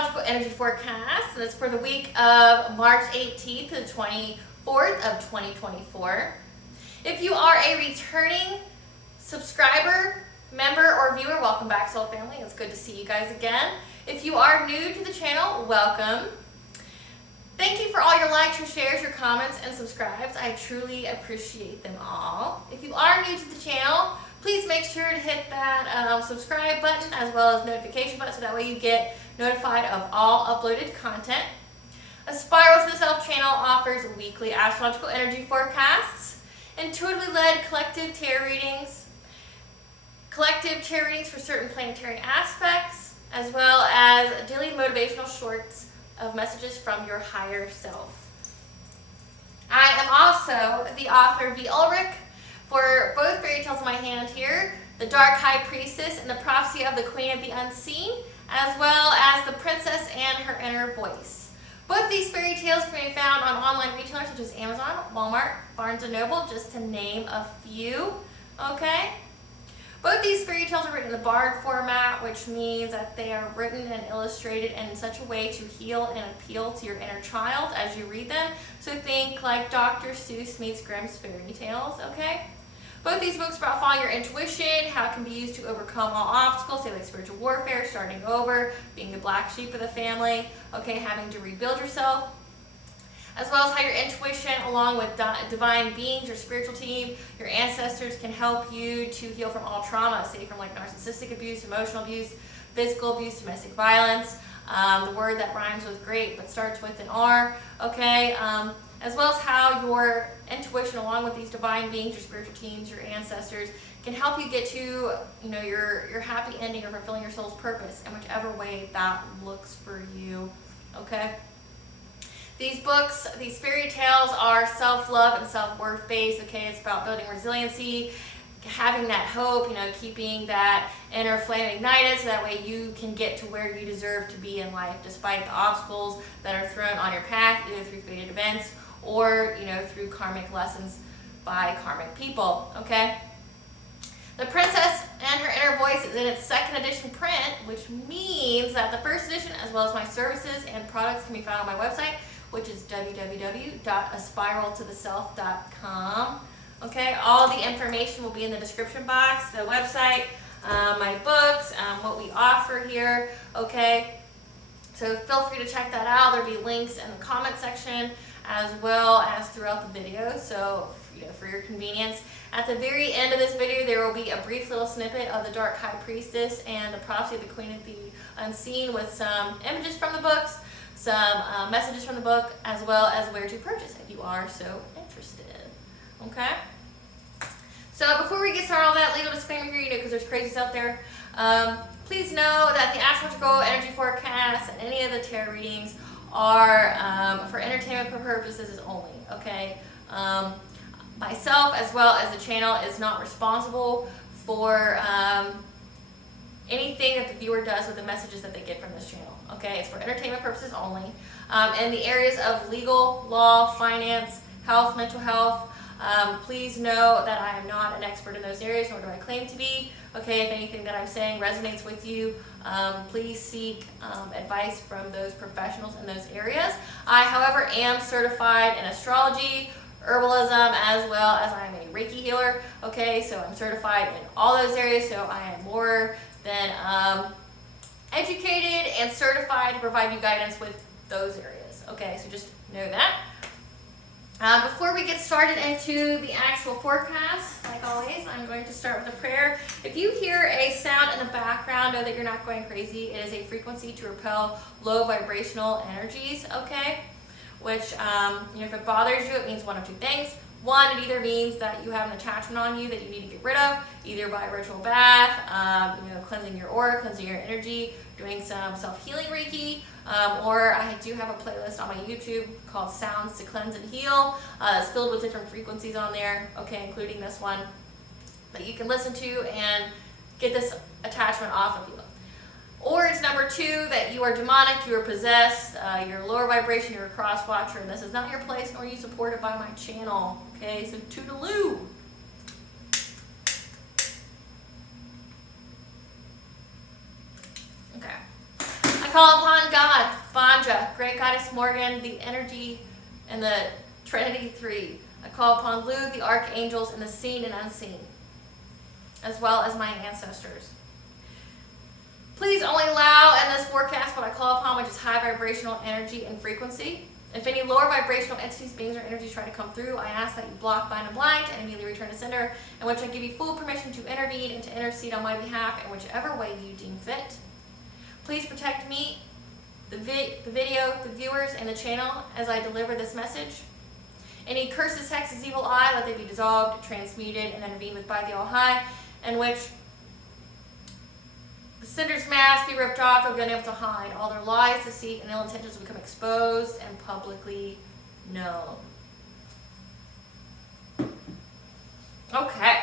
Astrological Energy Forecast. That's for the week of March 18th to the 24th of 2024. If you are a returning subscriber, member, or viewer, welcome back, Soul Family. It's good to see you guys again. If you are new to the channel, welcome. Thank you for all your likes, your shares, your comments, and subscribes. I truly appreciate them all. If you are new to the channel, please make sure to hit that subscribe button as well as notification button so that way you get notified of all uploaded content. A Spiral to the Self channel offers weekly astrological energy forecasts, intuitively led collective tarot readings for certain planetary aspects, as well as daily motivational shorts of messages from your higher self. I am also the author of the Ulrich for both fairy tales in my hand here, The Dark High Priestess and the Prophecy of the Queen of the Unseen, as well as The Princess and Her Inner Voice. Both these fairy tales can be found on online retailers such as Amazon, Walmart, Barnes & Noble, just to name a few, okay? Both these fairy tales are written in the Bard format, which means that they are written and illustrated in such a way to heal and appeal to your inner child as you read them. So think like Dr. Seuss meets Grimm's fairy tales, okay? Both these books are about following your intuition, how it can be used to overcome all obstacles, say like spiritual warfare, starting over, being the black sheep of the family, okay, having to rebuild yourself, as well as how your intuition, along with divine beings, your spiritual team, your ancestors, can help you to heal from all trauma, say from like narcissistic abuse, emotional abuse, physical abuse, domestic violence, the word that rhymes with great but starts with an R, okay, as well as how your intuition, along with these divine beings, your spiritual teams, your ancestors, can help you get to, your happy ending or fulfilling your soul's purpose in whichever way that looks for you, okay? These books, these fairy tales are self-love and self-worth based, okay? It's about building resiliency, having that hope, keeping that inner flame ignited so that way you can get to where you deserve to be in life despite the obstacles that are thrown on your path, either through fated events or, through karmic lessons by karmic people, okay? The Princess and Her Inner Voice is in its second edition print, which means that the first edition, as well as my services and products, can be found on my website, which is www.aspiraltotheself.com. Okay, all the information will be in the description box, the website, my books, what we offer here, okay? So feel free to check that out. There'll be links in the comment section as well as throughout the video, so for your convenience. At the very end of this video, there will be a brief little snippet of the Dark High Priestess and the Prophecy of the Queen of the Unseen with some images from the books, some messages from the book, as well as where to purchase if you are so interested, okay? So before we get started on that legal disclaimer here, because there's crazies out there, please know that the astrological energy forecasts and any of the tarot readings are for entertainment purposes only, okay? Myself, as well as the channel, is not responsible for anything that the viewer does with the messages that they get from this channel, okay? It's for entertainment purposes only. In the areas of legal, law, finance, health, mental health, please know that I am not an expert in those areas, nor do I claim to be, okay? If anything that I'm saying resonates with you, please seek advice from those professionals in those areas. I, however, am certified in astrology, herbalism, as well as I am a Reiki healer, okay? So I'm certified in all those areas, so I am more than educated and certified to provide you guidance with those areas, okay? So just know that. Before we get started into the actual forecast, like always, I'm going to start with a prayer. If you hear a sound in the background, know that you're not going crazy. It is a frequency to repel low vibrational energies, okay? Which, if it bothers you, it means one of two things. One, it either means that you have an attachment on you that you need to get rid of, either by a ritual bath, cleansing your aura, cleansing your energy, doing some self-healing Reiki, or I do have a playlist on my YouTube called Sounds to Cleanse and Heal. It's filled with different frequencies on there, okay, including this one that you can listen to and get this attachment off of you. Or it's number two, that you are demonic, you are possessed, you're lower vibration, you're a cross watcher, and this is not your place, nor are you supported by my channel. Okay, so toodaloo. Okay. call upon God, Vanja, Great Goddess Morgan, the energy and the Trinity 3. I call upon Lu, the archangels, and the seen and unseen, as well as my ancestors. Please only allow in this forecast what I call upon, which is high vibrational energy and frequency. If any lower vibrational entities, beings, or energies try to come through, I ask that you block, bind, and blind, and immediately return to sender, in which I give you full permission to intervene and to intercede on my behalf in whichever way you deem fit. Please protect me, the video, the viewers, and the channel as I deliver this message. Any curses, hexes, evil eye, let they be dissolved, transmuted, and intervened with by the All-High, in which the sender's mask be ripped off or be unable to hide. All their lies, deceit, and ill intentions will become exposed and publicly known. Okay,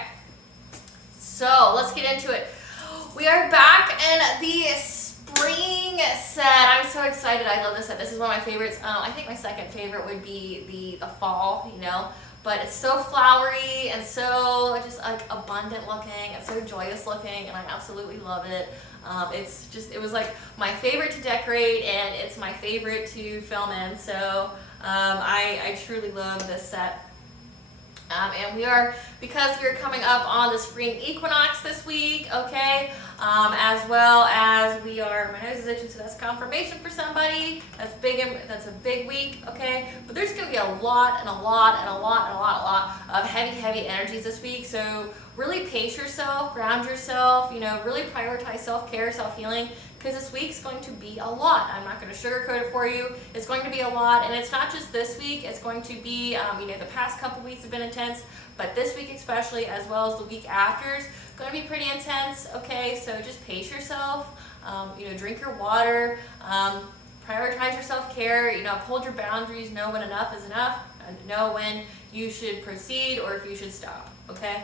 so let's get into it. We are back in the spring set. I'm so excited. I love this set. This is one of my favorites. I think my second favorite would be the fall, you know. But it's so flowery and so just like abundant looking and so joyous looking, and I absolutely love it. It was like my favorite to decorate, and it's my favorite to film in. So I truly love this set. And because we are coming up on the spring equinox this week, okay, as well as my nose is itching, so that's confirmation for somebody. That's a big week, okay, but there's going to be a lot of heavy energies this week, so really pace yourself, ground yourself, you know, really prioritize self-care, self-healing, because this week's going to be a lot. I'm not going to sugarcoat it for you. It's going to be a lot, and it's not just this week. It's going to be, the past couple weeks have been intense, but this week especially, as well as the week after, is going to be pretty intense, okay? So just pace yourself, drink your water, prioritize your self-care, uphold your boundaries, know when enough is enough, and know when you should proceed or if you should stop, okay?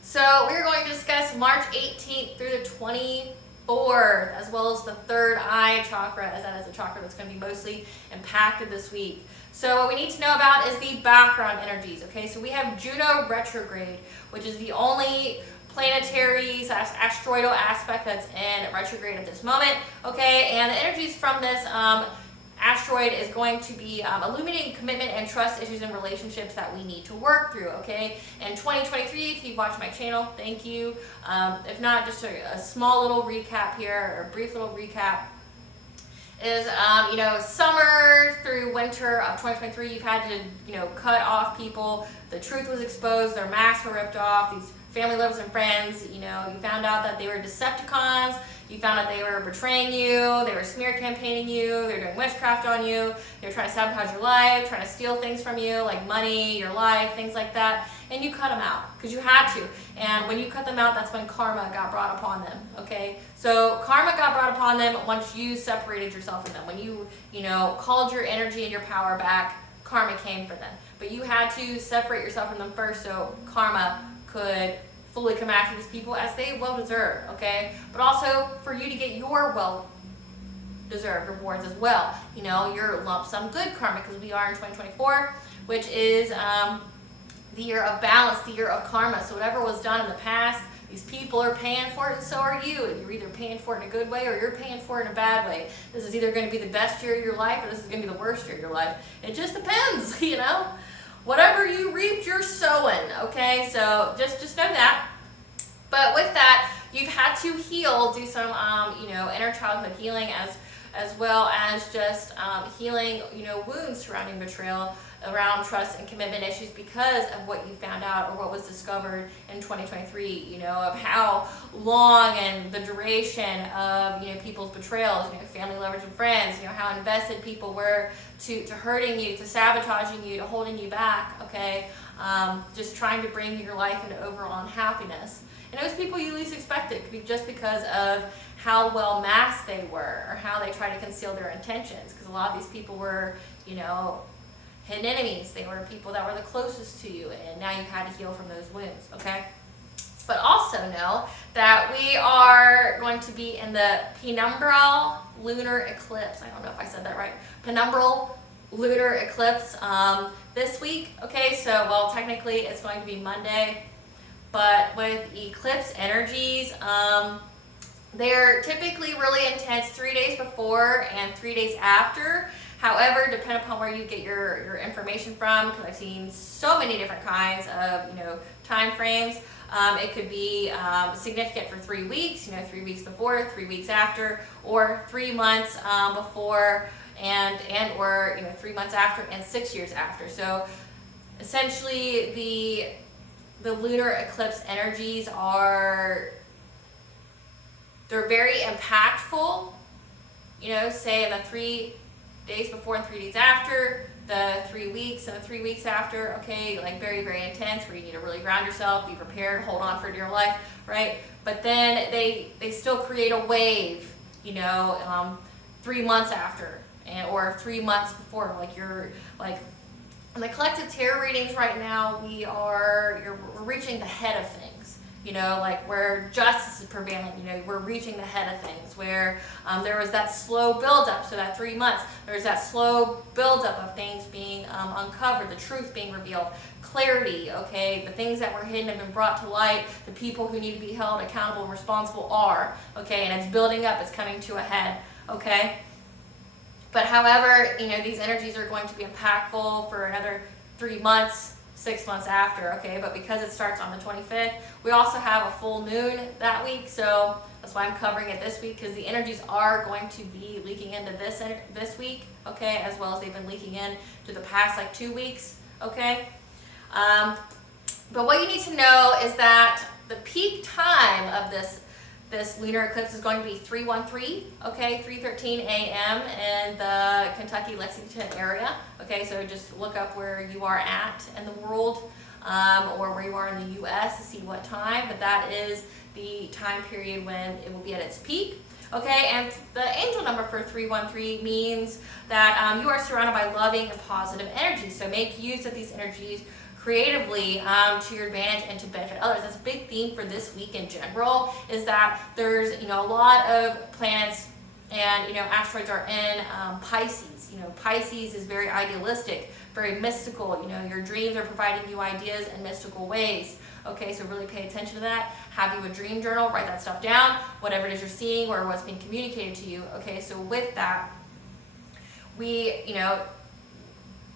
So we're going to discuss March 18th through the 24th, as well as the third eye chakra, as that is a chakra that's going to be mostly impacted this week. So what we need to know about is the background energies, okay? So we have Juno retrograde, which is the only planetary / asteroidal aspect that's in retrograde at this moment, okay? And the energies from this asteroid is going to be illuminating commitment and trust issues in relationships that we need to work through, okay? In 2023, if you've watched my channel, thank you. If not, just a small little recap here, or a brief little recap, is, summer through winter of 2023, you've had to, cut off people. The truth was exposed, their masks were ripped off, these family, lovers, and friends, you found out that they were Decepticons. You found out they were betraying you, they were smear campaigning you, they were doing witchcraft on you, they were trying to sabotage your life, trying to steal things from you, like money, your life, things like that, and you cut them out, because you had to. And when you cut them out, that's when karma got brought upon them, okay? So karma got brought upon them once you separated yourself from them. When you, called your energy and your power back, karma came for them. But you had to separate yourself from them first so karma could fully come after these people as they well deserve, okay? But also for you to get your well deserved rewards as well. Your lump sum good karma, because we are in 2024, which is the year of balance, the year of karma. So whatever was done in the past, these people are paying for it, and so are you. You're either paying for it in a good way or you're paying for it in a bad way. This is either going to be the best year of your life or this is going to be the worst year of your life. It just depends, Whatever you reap, you're sowing, okay? So just know that. But with that, you've had to heal, do some, inner childhood healing as well as just healing, wounds surrounding betrayal, around trust and commitment issues because of what you found out or what was discovered in 2023, of how long and the duration of, people's betrayals, family, lovers, and friends, how invested people were to hurting you, to sabotaging you, to holding you back, okay? Just trying to bring your life into overall unhappiness. And those people you least expected just because of how well masked they were or how they tried to conceal their intentions, because a lot of these people were, hidden enemies. They were people that were the closest to you, and now you've had to heal from those wounds, okay? But also know that we are going to be in the Penumbral Lunar Eclipse. I don't know if I said that right. Penumbral Lunar Eclipse this week, okay? So, well, technically it's going to be Monday, but with eclipse energies, They're typically really intense 3 days before and 3 days after. However, depending upon where you get your information from, because I've seen so many different kinds of, time frames. It could be significant for 3 weeks, 3 weeks before, 3 weeks after, or 3 months before and or 3 months after and 6 years after. So essentially the lunar eclipse energies they're very impactful, say in the 3 days before and 3 days after, the 3 weeks and the 3 weeks after, okay, like very, very intense, where you need to really ground yourself, be prepared, hold on for dear life, right? But then they still create a wave, 3 months after, or 3 months before, in the collective tarot readings right now, we're reaching the head of things. Where justice is prevailing, we're reaching the head of things, where there was that slow buildup, so that 3 months, there's that slow buildup of things being uncovered, the truth being revealed, clarity, okay, the things that were hidden have been brought to light, the people who need to be held accountable and responsible are, okay, and it's building up, it's coming to a head, okay? But however, these energies are going to be impactful for another 3 months, 6 months after, okay? But because it starts on the 25th, we also have a full moon that week, so that's why I'm covering it this week, because the energies are going to be leaking into this week, okay? As well as they've been leaking in to the past 2 weeks, okay? But what you need to know is that the peak time of this lunar eclipse is going to be 3:13, okay, 3:13 a.m. in the Kentucky, Lexington area, okay, so just look up where you are at in the world, or where you are in the U.S. to see what time, but that is the time period when it will be at its peak, okay, and the angel number for 313 means that you are surrounded by loving and positive energy, so make use of these energies creatively to your advantage and to benefit others. That's a big theme for this week in general, is that there's a lot of planets and asteroids are in Pisces. Pisces is very idealistic, very mystical. Your dreams are providing you ideas in mystical ways. Okay, so really pay attention to that. Have you a dream journal, write that stuff down, whatever it is you're seeing or what's being communicated to you. Okay, so with that,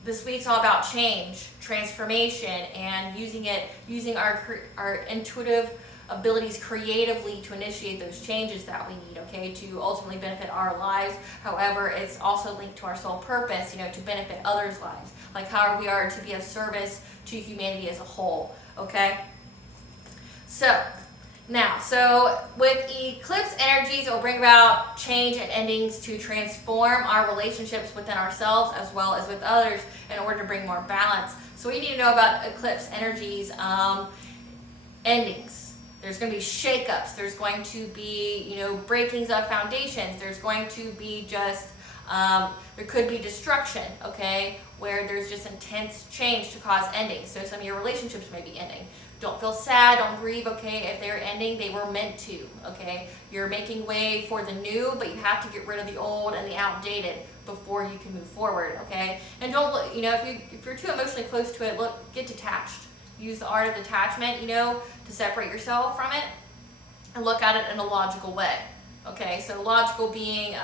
this week's all about change, transformation, and using our intuitive abilities creatively to initiate those changes that we need, okay, to ultimately benefit our lives. However, it's also linked to our sole purpose, to benefit others' lives, like how we are to be of service to humanity as a whole, okay? So with eclipse energies, it will bring about change and endings to transform our relationships within ourselves as well as with others in order to bring more balance. So we need to know about eclipse energies endings. There's going to be shakeups. There's going to be, breakings of foundations. There's going to be there could be destruction, okay, where there's just intense change to cause endings. So some of your relationships may be ending. Don't feel sad, don't grieve, okay? If they're ending, they were meant to, okay? You're making way for the new, but you have to get rid of the old and the outdated before you can move forward, okay? And don't, if you're too emotionally close to it, get detached. Use the art of detachment, to separate yourself from it and look at it in a logical way, okay? So logical being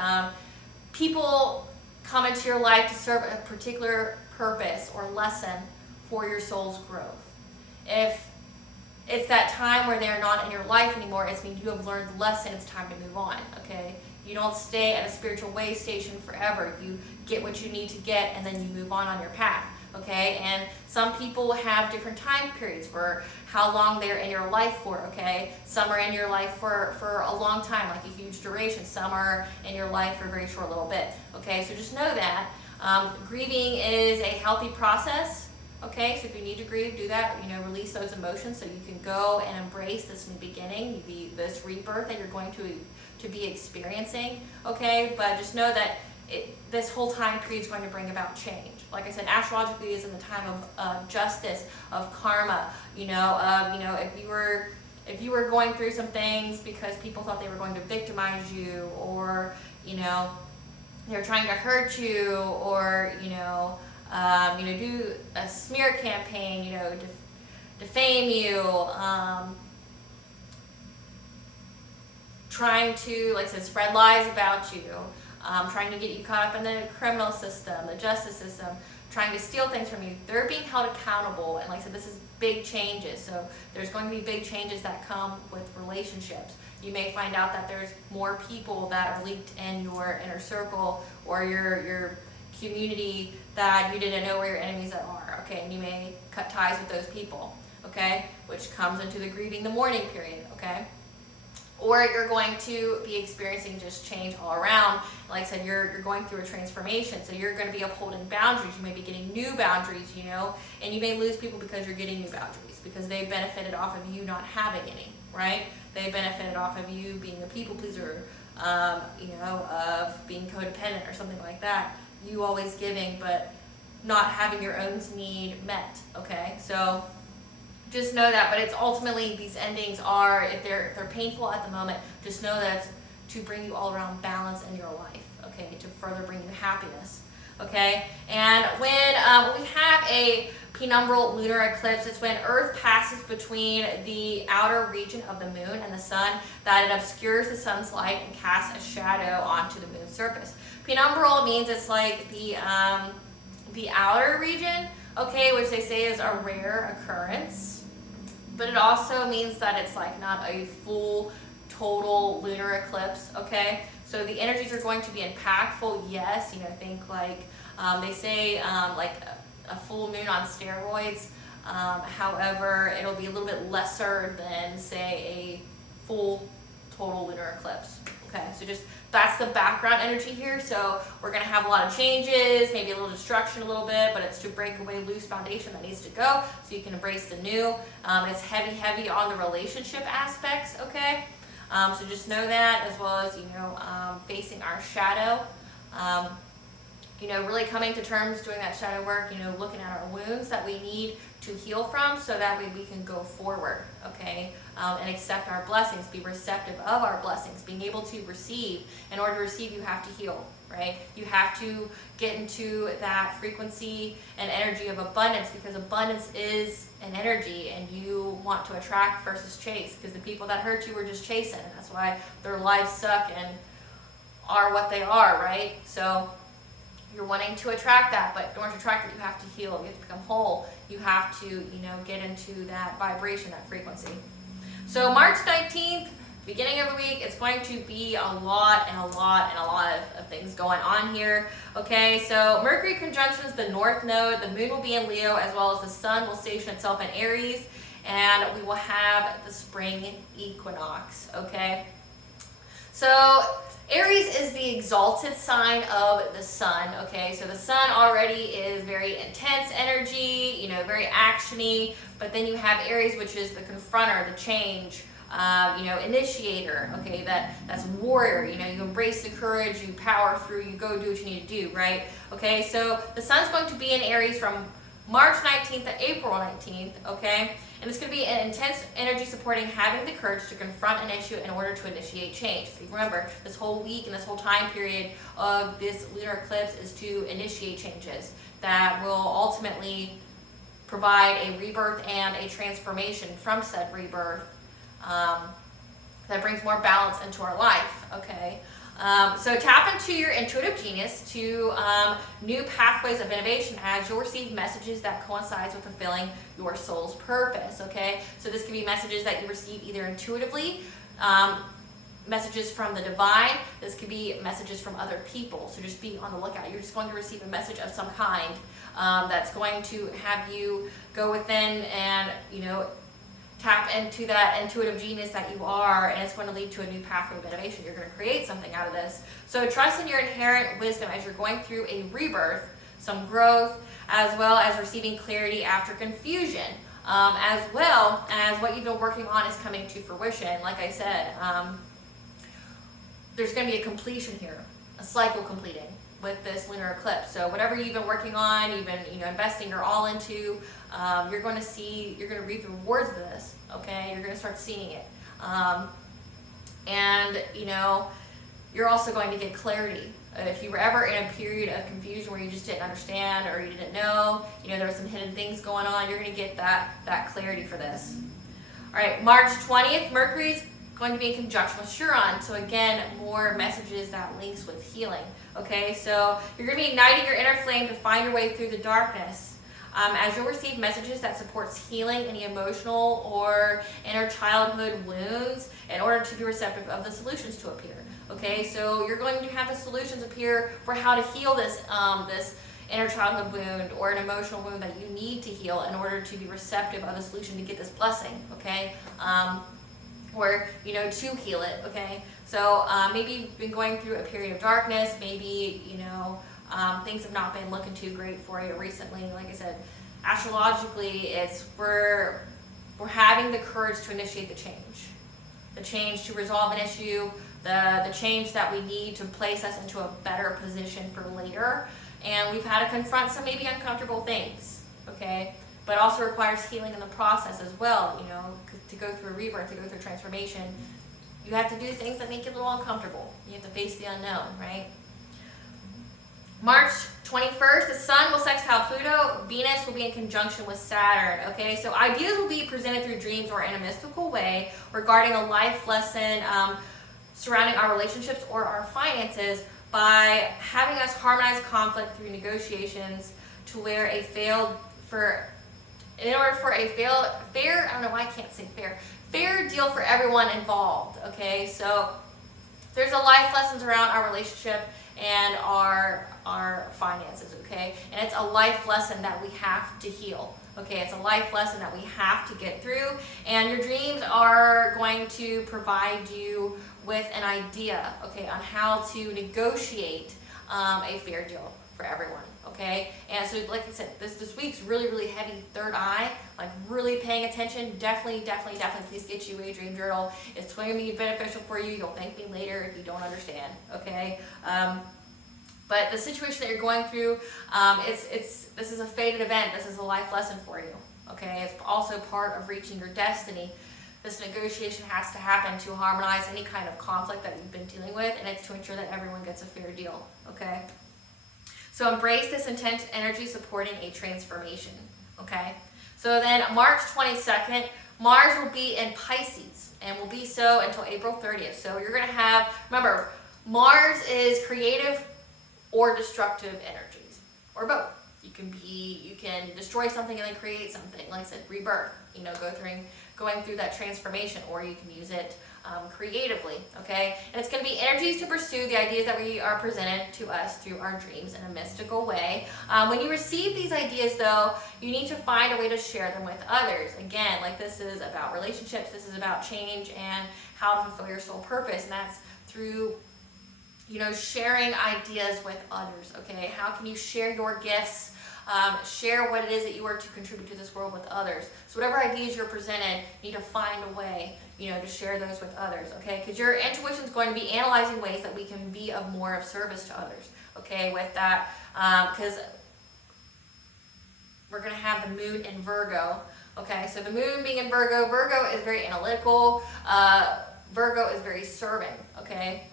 people come into your life to serve a particular purpose or lesson for your soul's growth. If it's that time where they're not in your life anymore, it's mean you have learned the lesson, it's time to move on, okay? You don't stay at a spiritual way station forever. You get what you need to get and then you move on your path, okay? And some people have different time periods for how long they're in your life for, okay? Some are in your life for a long time, like a huge duration. Some are in your life for a very short little bit, okay? So just know that. Grieving is a healthy process. Okay, so if you need to grieve, do that, release those emotions so you can go and embrace this new beginning, this rebirth that you're going to be experiencing, okay? But just know that this whole time period is going to bring about change. Like I said, astrologically is in the time of justice, of karma, if you were going through some things because people thought they were going to victimize you, or, they're trying to hurt you, or, do a smear campaign, defame you, trying to, like I said, spread lies about you, trying to get you caught up in the criminal system, the justice system, trying to steal things from you. They're being held accountable, and like I said, this is big changes. So there's going to be big changes that come with relationships. You may find out that there's more people that are leaked in your inner circle or your community that you didn't know where your enemies are, okay? And you may cut ties with those people, okay? Which comes into the grieving the mourning period, okay? Or you're going to be experiencing just change all around. Like I said, you're going through a transformation, so you're going to be upholding boundaries. You may be getting new boundaries, you know, and you may lose people because you're getting new boundaries because they benefited off of you not having any, right? They benefited off of you being a people pleaser, you know, of being codependent or something like that. You always giving, but not having your own need met, okay? So just know that, but it's ultimately, these endings are, if they're painful at the moment, just know that it's to bring you all around balance in your life, okay, to further bring you happiness, okay? And when we have a penumbral lunar eclipse, it's when Earth passes between the outer region of the moon and the sun, that it obscures the sun's light and casts a shadow onto the moon's surface. Penumbral means it's like the outer region, okay, which they say is a rare occurrence. But it also means that it's like not a full, total lunar eclipse, okay? So the energies are going to be impactful, yes. You know, think like, they say like a full moon on steroids. However, it'll be a little bit lesser than, say, a full, total lunar eclipse. Okay, so just that's the background energy here. So we're going to have a lot of changes, maybe a little destruction a little bit, but it's to break away loose foundation that needs to go so you can embrace the new. It's heavy on the relationship aspects, okay? So just know that, as well as, you know, facing our shadow. You know, really coming to terms, doing that shadow work, you know, looking at our wounds that we need to heal from so that way we can go forward, okay? And accept our blessings, be receptive of our blessings, being able to receive. In order to receive, you have to heal, right? You have to get into that frequency and energy of abundance, because abundance is an energy, and you want to attract versus chase, because the people that hurt you were just chasing. That's why their lives suck and are what they are, right? So you're wanting to attract that, but in order to attract it, you have to heal. You have to become whole. You have to, you know, get into that vibration, that frequency. So March 19th, beginning of the week, it's going to be a lot of things going on here. Okay, so Mercury conjunctions the North Node, the Moon will be in Leo, as well as the Sun will station itself in Aries, and we will have the spring equinox, okay? So Aries is the exalted sign of the sun, okay? So the sun already is very intense energy, you know, very actiony, but then you have Aries, which is the confronter, the change, you know, initiator, okay? That's warrior, you know, you embrace the courage, you power through, you go do what you need to do, right? Okay, so the sun's going to be in Aries from March 19th to April 19th, okay? And it's going to be an intense energy supporting having the courage to confront an issue in order to initiate change. So remember, this whole week and this whole time period of this lunar eclipse is to initiate changes that will ultimately provide a rebirth and a transformation from said rebirth that brings more balance into our life, okay? So tap into your intuitive genius to new pathways of innovation as you'll receive messages that coincides with fulfilling your soul's purpose, okay? So this can be messages that you receive either intuitively, messages from the divine. This could be messages from other people. So just be on the lookout. You're just going to receive a message of some kind that's going to have you go within and, you know, tap into that intuitive genius that you are, and it's going to lead to a new pathway of innovation. You're going to create something out of this. So trust in your inherent wisdom as you're going through a rebirth, some growth, as well as receiving clarity after confusion, as well as what you've been working on is coming to fruition. Like I said, there's going to be a completion here, a cycle completing with this lunar eclipse. So whatever you've been working on, you've been, you know, investing your all into, you're going to reap the rewards of this, okay? You're going to start seeing it. And, you know, you're also going to get clarity. If you were ever in a period of confusion where you just didn't understand or you didn't know, you know, there were some hidden things going on, you're going to get that clarity for this. All right, March 20th, Mercury's going to be in conjunction with Chiron. So again, more messages that links with healing. Okay, so you're going to be igniting your inner flame to find your way through the darkness. As you'll receive messages that supports healing any emotional or inner childhood wounds in order to be receptive of the solutions to appear. Okay, so you're going to have the solutions appear for how to heal this this inner childhood wound or an emotional wound that you need to heal in order to be receptive of the solution to get this blessing. Okay, or to heal it. Okay, so maybe you've been going through a period of darkness. Maybe things have not been looking too great for you recently. Like I said, astrologically, we're having the courage to initiate the change to resolve an issue, the change that we need to place us into a better position for later. And we've had to confront some maybe uncomfortable things, okay? But also requires healing in the process as well, to go through a rebirth, to go through transformation. You have to do things that make you a little uncomfortable. You have to face the unknown, right? March 21st, the Sun will sextile Pluto. Venus will be in conjunction with Saturn. Okay, so ideas will be presented through dreams or in a mystical way regarding a life lesson surrounding our relationships or our finances by having us harmonize conflict through negotiations to where in order for a fair, I don't know why I can't say fair deal for everyone involved. Okay, so there's a life lessons around our relationship and our finances, okay? And it's a life lesson that we have to heal, okay? It's a life lesson that we have to get through, and your dreams are going to provide you with an idea, okay, on how to negotiate a fair deal for everyone, okay? And so, like I said, this week's really, really heavy third eye, like really paying attention. Definitely, please get you a dream journal. It's going to be beneficial for you. You'll thank me later if you don't understand, okay? But the situation that you're going through, this is a fated event. This is a life lesson for you, okay? It's also part of reaching your destiny. This negotiation has to happen to harmonize any kind of conflict that you've been dealing with, and it's to ensure that everyone gets a fair deal, okay? So embrace this intense energy supporting a transformation, okay? So then March 22nd, Mars will be in Pisces and will be so until April 30th. So you're going to have, remember, Mars is creative or destructive energies, or both. You can destroy something and then create something. Like I said, rebirth, going through that transformation, or you can use it creatively, okay? And it's going to be energies to pursue the ideas that we are presented to us through our dreams in a mystical way. When you receive these ideas, though, you need to find a way to share them with others. Again, like this is about relationships, this is about change and how to fulfill your soul purpose, and that's through sharing ideas with others, okay? How can you share your gifts, share what it is that you are to contribute to this world with others? So whatever ideas you're presented, you need to find a way, to share those with others, okay? Because your intuition is going to be analyzing ways that we can be of more of service to others, okay? With that, because we're going to have the moon in Virgo, okay? So the moon being in Virgo, Virgo is very analytical, Virgo is very serving, okay?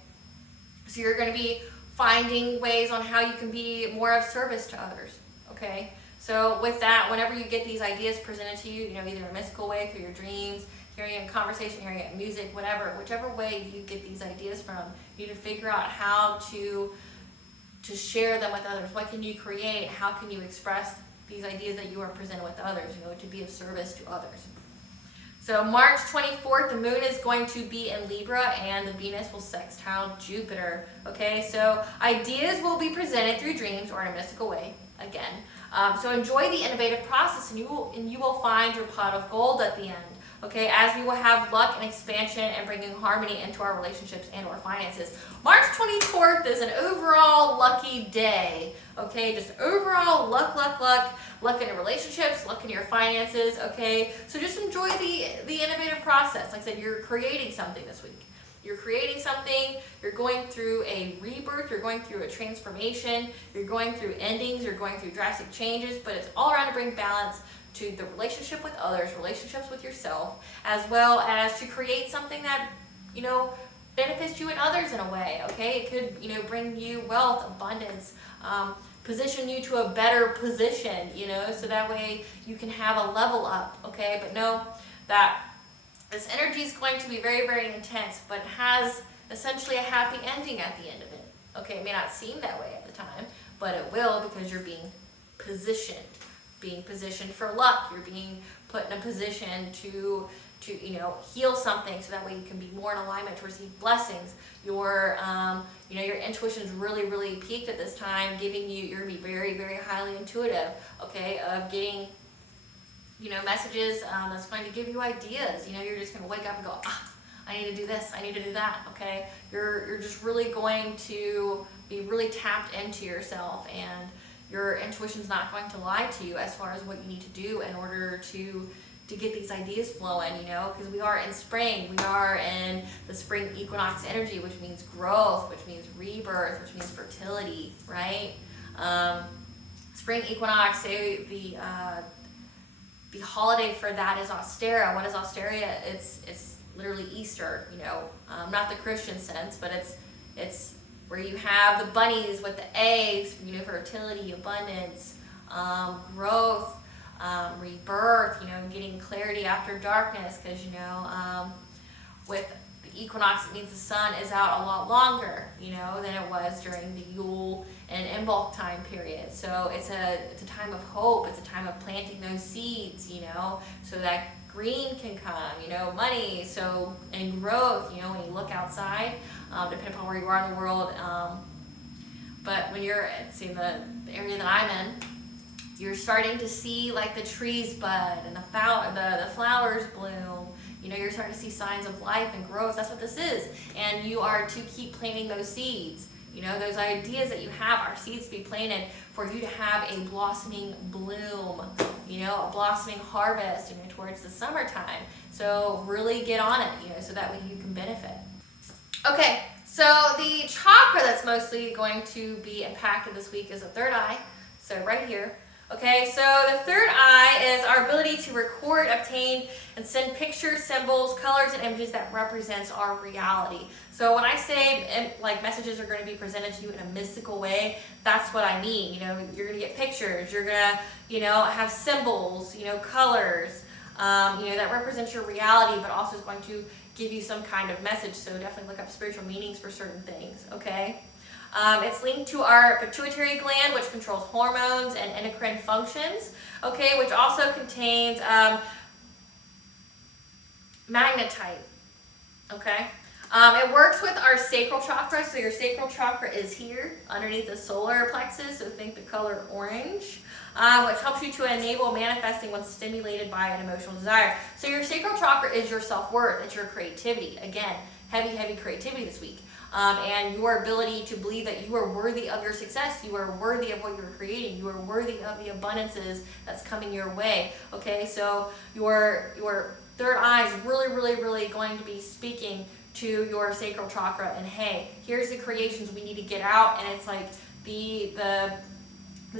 So you're going to be finding ways on how you can be more of service to others, okay? So with that, whenever you get these ideas presented to you, either in a mystical way, through your dreams, hearing it in conversation, hearing it in music, whichever way you get these ideas from, you need to figure out how to share them with others. What can you create? How can you express these ideas that you are presented with others, to be of service to others? So March 24th, the moon is going to be in Libra and the Venus will sextile Jupiter. Okay, so ideas will be presented through dreams or in a mystical way, again. So enjoy the innovative process and you will find your pot of gold at the end. Okay, as we will have luck and expansion and bringing harmony into our relationships and our finances. March 24th is an overall lucky day. Okay, just overall luck in your relationships, luck in your finances. Okay, so just enjoy the innovative process. Like I said, you're creating something this week. You're creating something, you're going through a rebirth, you're going through a transformation, you're going through endings, you're going through drastic changes, but it's all around to bring balance to the relationship with others, relationships with yourself, as well as to create something that, benefits you and others in a way, okay? It could, bring you wealth, abundance, position you to a better position, so that way you can have a level up, okay? But know that This energy is going to be very, very intense, but has essentially a happy ending at the end of it. Okay, it may not seem that way at the time, but it will, because you're being positioned for luck. You're being put in a position to heal something, so that way you can be more in alignment to receive blessings. Your your intuition's really, really peaked at this time, giving you, you're gonna be very, very highly intuitive, okay, of getting messages that's going to give you ideas. You're just going to wake up and go, I need to do this, I need to do that, okay? You're just really going to be really tapped into yourself, and your intuition's not going to lie to you as far as what you need to do in order to get these ideas flowing, because we are in spring. We are in the spring equinox energy, which means growth, which means rebirth, which means fertility, right? Spring equinox, the holiday for that is Ostera. What is Ostera? It's literally Easter, not the Christian sense, but it's where you have the bunnies with the eggs, fertility, abundance, growth, rebirth, getting clarity after darkness, because with the equinox, it means the sun is out a lot longer, than it was during the Yule and Imbolc time period. So it's a time of hope. It's a time of planting those seeds, so that green can come, money, and growth, when you look outside, depending upon where you are in the world. But when you're in the area that I'm in, you're starting to see like the trees bud and the flowers bloom. You're starting to see signs of life and growth. That's what this is. And you are to keep planting those seeds. Those ideas that you have are seeds to be planted for you to have a blossoming bloom, a blossoming harvest, towards the summertime. So really get on it, so that way you can benefit. Okay, so the chakra that's mostly going to be impacted this week is the third eye. So right here. Okay, so the third eye is our ability to record, obtain, and send pictures, symbols, colors, and images that represents our reality. So when I say messages are going to be presented to you in a mystical way, that's what I mean. You're going to get pictures, you're going to, have symbols, colors, that represent your reality, but also is going to give you some kind of message. So definitely look up spiritual meanings for certain things, okay? It's linked to our pituitary gland, which controls hormones and endocrine functions, okay, which also contains magnetite, okay? It works with our sacral chakra, so your sacral chakra is here underneath the solar plexus, so think the color orange, which helps you to enable manifesting when stimulated by an emotional desire. So your sacral chakra is your self-worth, it's your creativity. Again, heavy, heavy creativity this week. And your ability to believe that you are worthy of your success, you are worthy of what you're creating, you are worthy of the abundances that's coming your way. Okay, so your third eye is really, really, really going to be speaking to your sacral chakra, and hey, here's the creations we need to get out, and it's like the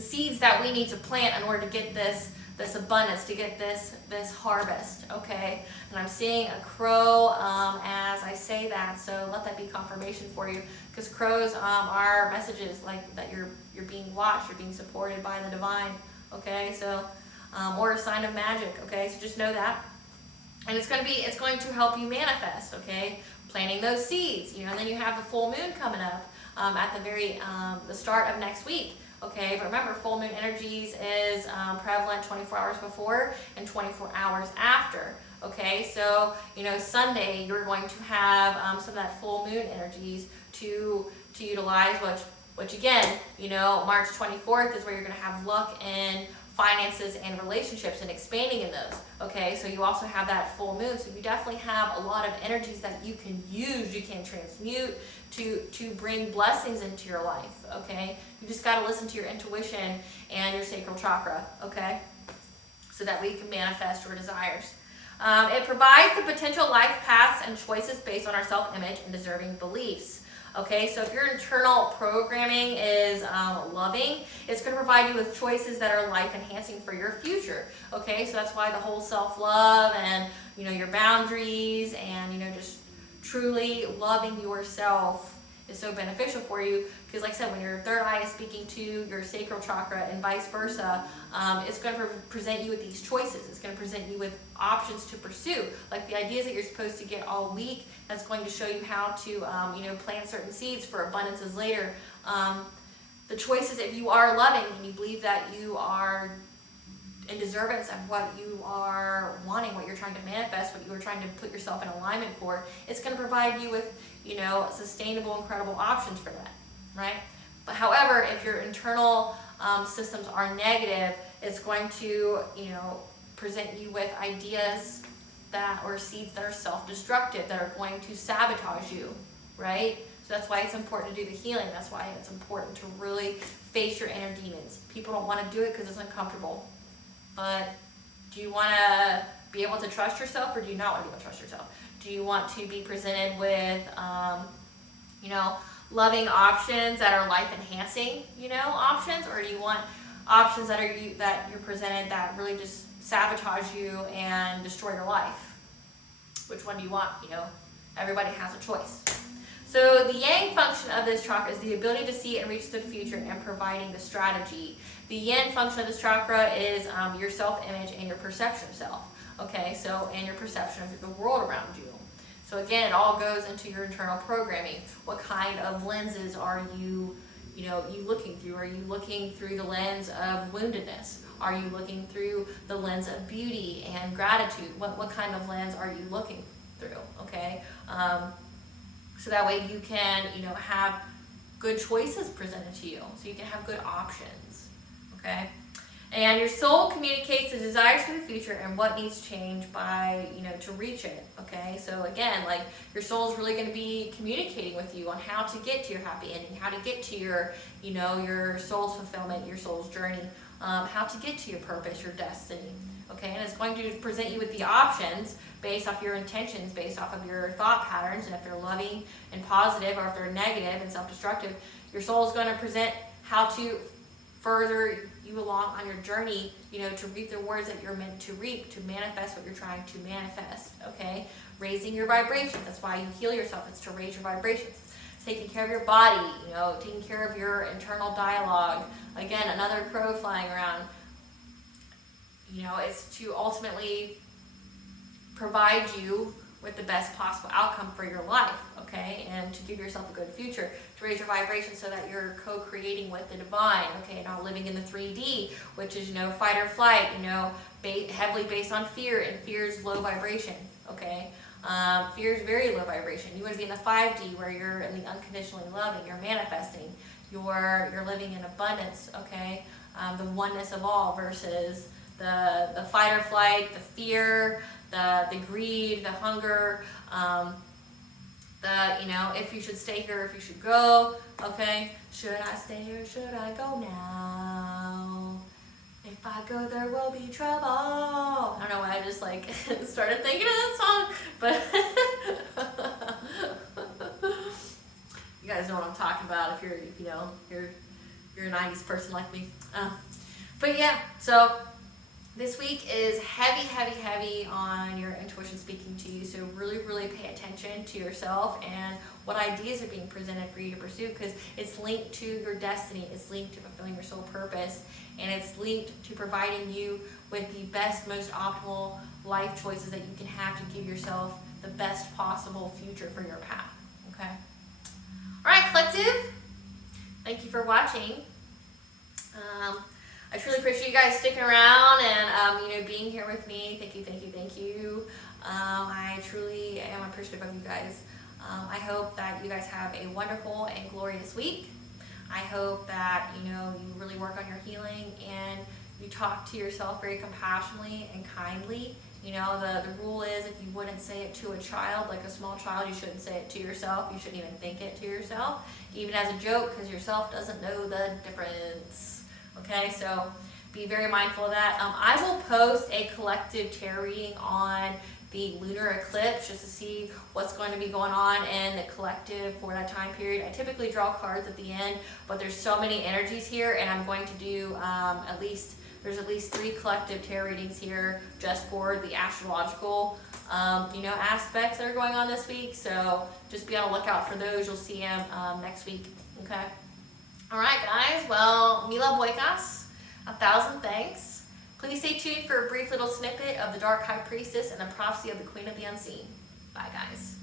seeds that we need to plant in order to get this abundance, to get this harvest, okay? And I'm seeing a crow as I say that, so let that be confirmation for you, because crows are messages like that you're being watched, you're being supported by the divine, okay? So or a sign of magic, okay? So just know that, and it's going to help you manifest, okay? Planting those seeds, and then you have the full moon coming up at the start of next week. Okay, but remember, full moon energies is prevalent 24 hours before and 24 hours after. Okay, so Sunday you're going to have some of that full moon energies to utilize, which again, March 24th is where you're going to have luck in finances and relationships and expanding in those. Okay, so you also have that full moon, so you definitely have a lot of energies that you can use, you can transmute to bring blessings into your life. Okay, you just got to listen to your intuition and your sacral chakra, okay, so that way you can manifest your desires. It provides the potential life paths and choices based on our self-image and deserving beliefs. Okay, so if your internal programming is loving, it's going to provide you with choices that are life-enhancing for your future. Okay, so that's why the whole self-love and, your boundaries and, just truly loving yourself is so beneficial for you. Because like I said, when your third eye is speaking to your sacral chakra and vice versa, it's going to present you with these choices. It's going to present you with options to pursue, like the ideas that you're supposed to get all week. That's going to show you how to, plant certain seeds for abundances later. The choices, if you are loving and you believe that you are in deservance of what you are wanting, what you're trying to manifest, what you are trying to put yourself in alignment for, it's going to provide you with, sustainable, incredible options for that, right? But however, if your internal systems are negative, it's going to, present you with ideas or seeds that are self-destructive, that are going to sabotage you, right? So that's why it's important to do the healing. That's why it's important to really face your inner demons. People don't want to do it because it's uncomfortable. But do you want to be able to trust yourself, or do you not want to be able to trust yourself? Do you want to be presented with, loving options that are life-enhancing, options, or do you want options that you're presented that really just sabotage you and destroy your life? Which one do you want? Everybody has a choice. So the yang function of this chakra is the ability to see and reach the future and providing the strategy. The yin function of this chakra is your self-image and your perception of self. Okay, and your perception of the world around you. So again, it all goes into your internal programming. What kind of lenses are you looking through? Are you looking through the lens of woundedness? Are you looking through the lens of beauty and gratitude? What kind of lens are you looking through? Okay. So that way you can, have good choices presented to you. So you can have good options, okay? And your soul communicates the desires for the future and what needs change by, to reach it, okay? So again, like your soul is really going to be communicating with you on how to get to your happy ending, how to get to your, your soul's fulfillment, your soul's journey, how to get to your purpose, your destiny. Okay, and it's going to present you with the options based off your intentions, based off of your thought patterns, and if they're loving and positive, or if they're negative and self-destructive, your soul is going to present how to further you along on your journey, to reap the rewards that you're meant to reap, to manifest what you're trying to manifest, okay? Raising your vibrations, that's why you heal yourself, it's to raise your vibrations. Taking care of your body, taking care of your internal dialogue. Again, another crow flying around. It's to ultimately provide you with the best possible outcome for your life, okay? And to give yourself a good future, to raise your vibration so that you're co-creating with the divine, okay? Not living in the 3D, which is, fight or flight, heavily based on fear, and fear is low vibration, okay? Fear is very low vibration. You want to be in the 5D where you're in the unconditionally loving, you're manifesting, you're living in abundance, okay? The oneness of all versus the fight or flight, the fear, the greed, the hunger, if you should stay here, if you should go, okay? Should I stay or should I go now? If I go, there will be trouble. I don't know why I just started thinking of that song, but you guys know what I'm talking about if you're a 90s person like me. But yeah, so this week is heavy on your intuition speaking to you, so really, really pay attention to yourself and what ideas are being presented for you to pursue, because it's linked to your destiny, it's linked to fulfilling your soul purpose, and it's linked to providing you with the best, most optimal life choices that you can have to give yourself the best possible future for your path, okay? All right, collective, thank you for watching. I truly appreciate you guys sticking around and, being here with me. Thank you. I truly am appreciative of you guys. I hope that you guys have a wonderful and glorious week. I hope that, you really work on your healing and you talk to yourself very compassionately and kindly. The rule is if you wouldn't say it to a child, like a small child, you shouldn't say it to yourself. You shouldn't even think it to yourself, even as a joke, because yourself doesn't know the difference. Okay, so be very mindful of that. I will post a collective tarot reading on the lunar eclipse just to see what's going to be going on in the collective for that time period. I typically draw cards at the end, but there's so many energies here, and I'm going to do there's at least 3 collective tarot readings here just for the astrological aspects that are going on this week. So just be on the lookout for those. You'll see them next week. Okay. All right, guys. Well, Mila Boykas, 1,000 thanks. Please stay tuned for a brief little snippet of the Dark High Priestess and the prophecy of the Queen of the Unseen. Bye, guys.